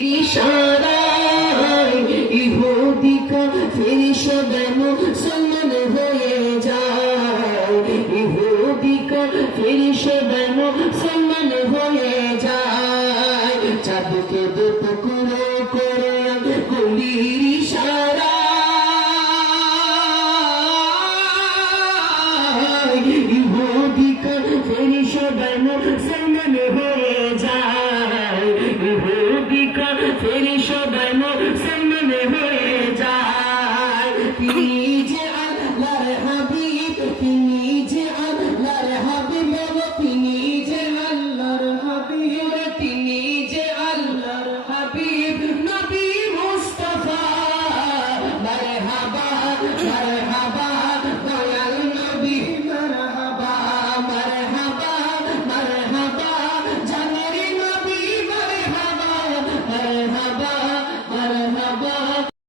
ইশারায় ইহুদি কাফির মুসলমান হয়ে যায়, ইহুদি কাফির মুসলমান হয়ে যায়। চাঁদকে দুটুকরো করে গুলির ইশারায় ইহুদি কাফির মুসলমান হয়ে যায়, ইহুদি কাফির সবাই মুসলমান হয়ে যায়। তিনি যে আল্লাহর হাবিব, তিনি যে আল্লাহর হাবিব, তিনি যে আল্লাহর হাবিব, তিনি যে আল্লাহর হাবিব, নবী মুস্তাফা। মারহাবা মারহাবা দয়াল নবী, মারহাবা মারহাবা মারহাবা জানের নবী, মারহাবা মারহাবা